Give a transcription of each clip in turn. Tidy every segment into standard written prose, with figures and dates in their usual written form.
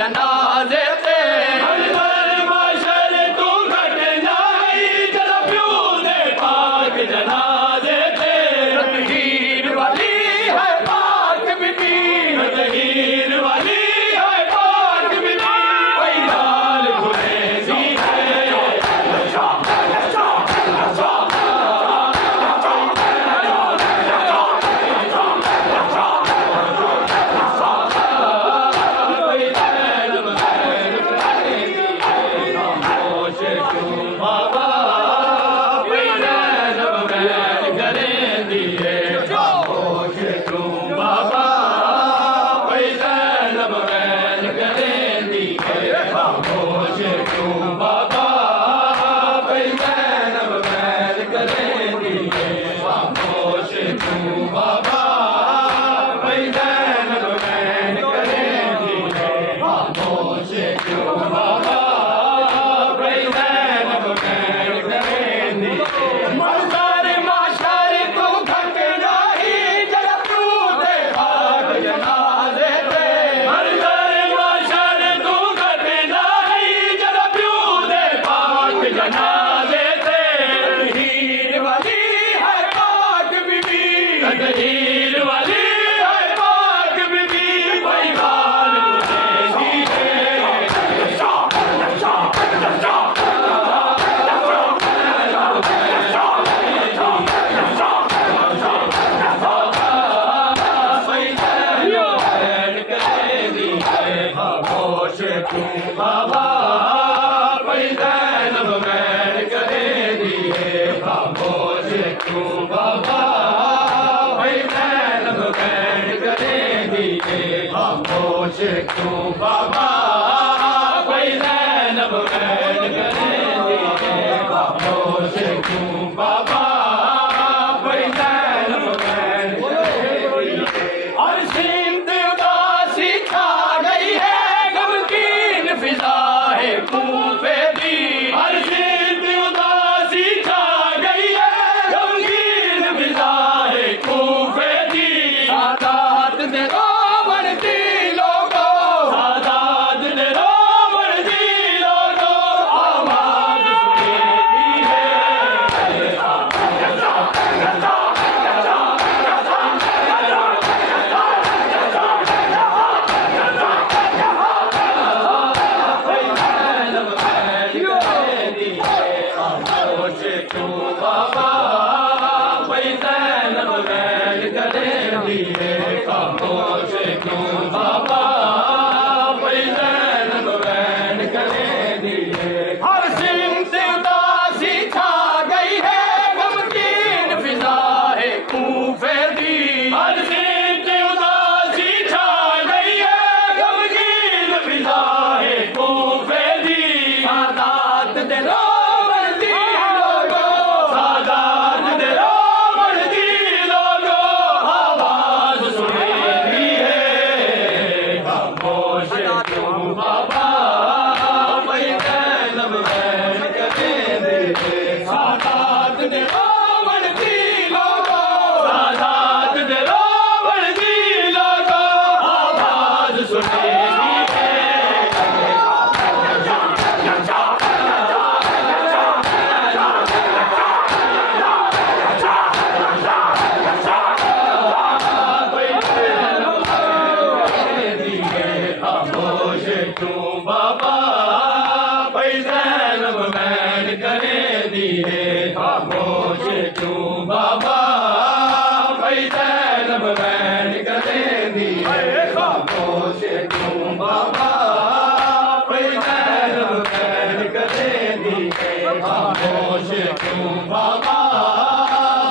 जनाजे क्यों बाबा कोई ज़ैनब बैन करेंदी है खामोश क्यों बाबा कोई ज़ैनब बैन करेंदी है। और सिमत उदासी छा गई है गमगीन फिजा है कूफे दी। और सिमत उदासी छा गई है गमगीन फिजा है कूफे दी। सादात दे रोवण दी लोगो सादात दे रोवण दी लोगो आवाज सुनेगी है। खामोश क्यों बाबा कोई ज़ैनब बैन करेंदी है खामोश क्यों बाबा कोई ज़ैनब बैन करेंदी है। हर सिमत उदासी छा गई है गमगीन फिजा है कूफे दी। हर सिमत उदासी छा गई है गमगीन फिजा है कूफे दी। सादात दे रोवण दी लोगो सादात दे रोवण दी लोगो आवाज सुनेगी है। खामोश क्यों बाबा कोई ज़ैनब बैन करेंदी है सादात दे रोवण दी लोगो सादात दे रोवण दी लोगो आवाज सुनेगी है। खामोश क्यों बाबा कोई ज़ैनब बैन करेंदी है खामोश क्यों बाबा कोई ज़ैनब बैन करेंदी है। खामोश क्यों बाबा कोई ज़ैनब बैन करेंदी है खामोश क्यों बाबा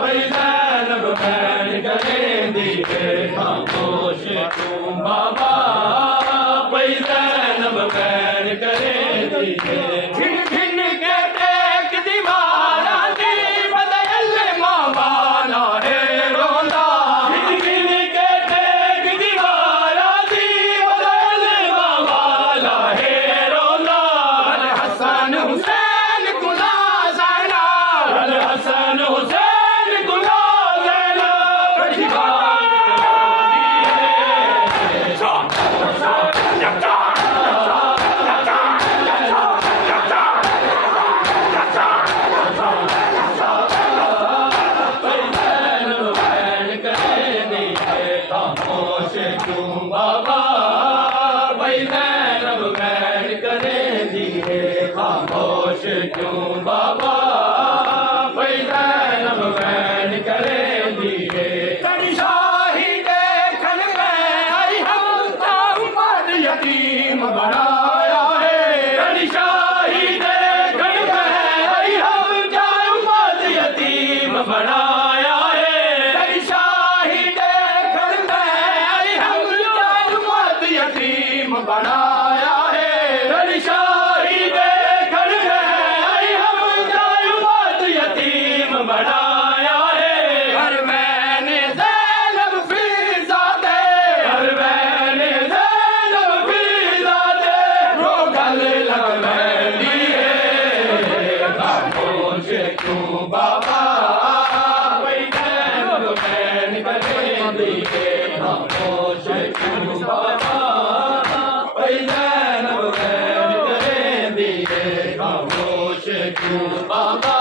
कोई ज़ैनब बैन करेंदी है। खामोश क्यों बाबा कोई ज़ैनब बैन करेंदी है। घिन घिन के टेक दीवारा दी बदल मावाना है रोंदा। घिन घिन के टेक दीवारा दी बदल मावाना है रोंदा। अल हसन हुसैन गुना ज़ैना अल हसन हुसैन गुना ज़ैना खामोश क्यों बाबा कोई ज़ैनब बैन करेंदी है खामोश क्यों बाबा कोई ज़ैनब बैन करेंदी है। तेरी शाही देखन में आई हमका उम्र यतीम बनाया है। तेरी शाही देखन में आई हमका उम्र यतीम बनाया है। तेरी शाही देखन में आई हमका उम्र यतीम बनाया है। तेरी शाही देखन में आई हमका उम्र यतीम बनाया है। हर मैंने ज़ैनब फ़िज़ादे हर मैंने ज़ैनब फ़िज़ादे रो गले लग बैठी है। खामोश क्यों बाबा कोई ज़ैनब बैन करेंदी है खामोश क्यों बाबा कोई ज़ैनब बैन करेंदी है खामोश क्यों बाबा